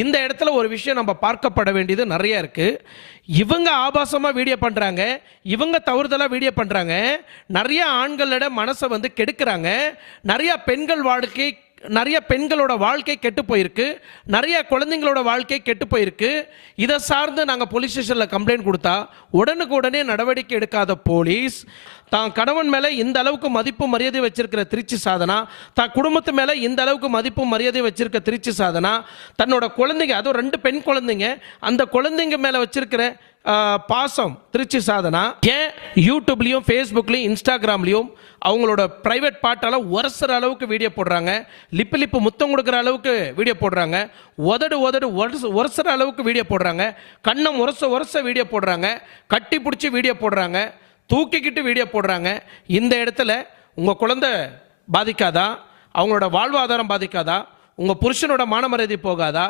இந்த இடத்துல ஒரு விஷயம் நம்ம பார்க்கப்பட வேண்டியது நிறைய இருக்கு. இவங்க ஆபாசமா வீடியோ பண்றாங்க, இவங்க தவறுதலா வீடியோ பண்றாங்க, நிறைய ஆண்களோட மனசை வந்து கெடுக்கிறாங்க, நிறைய பெண்களோட வாழ்க்கை கெட்டு போயிருக்கு, நிறைய குழந்தைங்களோட வாழ்க்கை கெட்டு போயிருக்கு. இதை சார்ந்து நாங்கள் போலீஸ் ஸ்டேஷனில் கம்ப்ளைண்ட் கொடுத்தா உடனுக்குடனே நடவடிக்கை எடுக்காத போலீஸ், தான் கணவன் மேலே இந்த அளவுக்கு மதிப்பு மரியாதை வச்சிருக்கிற திருச்சி சாதனா, தான் குடும்பத்து மேலே இந்த அளவுக்கு மதிப்பு மரியாதை வச்சிருக்க திருச்சி சாதனா, தன்னோட குழந்தைங்க, அதுவும் 2 பெண் குழந்தைங்க, அந்த குழந்தைங்க மேலே வச்சிருக்கிற பாசம் திருச்சி சாதனா ஏன் யூடியூப்லையும் ஃபேஸ்புக்லையும் இன்ஸ்டாகிராம்லையும் அவங்களோட பிரைவேட் பாட்டால் உரசுற அளவுக்கு வீடியோ போடுறாங்க, லிப்பு முத்தம் கொடுக்குற அளவுக்கு வீடியோ போடுறாங்க, உதடு உரசுற அளவுக்கு வீடியோ போடுறாங்க, கண்ணம் உரச வீடியோ போடுறாங்க, கட்டி பிடிச்சி வீடியோ போடுறாங்க, தூக்கிக்கிட்டு வீடியோ போடுறாங்க. இந்த இடத்துல உங்கள் குழந்தை பாதிக்காதா? அவங்களோட வாழ்வாதாரம் பாதிக்காதா? உங்கள் புருஷனோட மான மரியாதை போகாதா?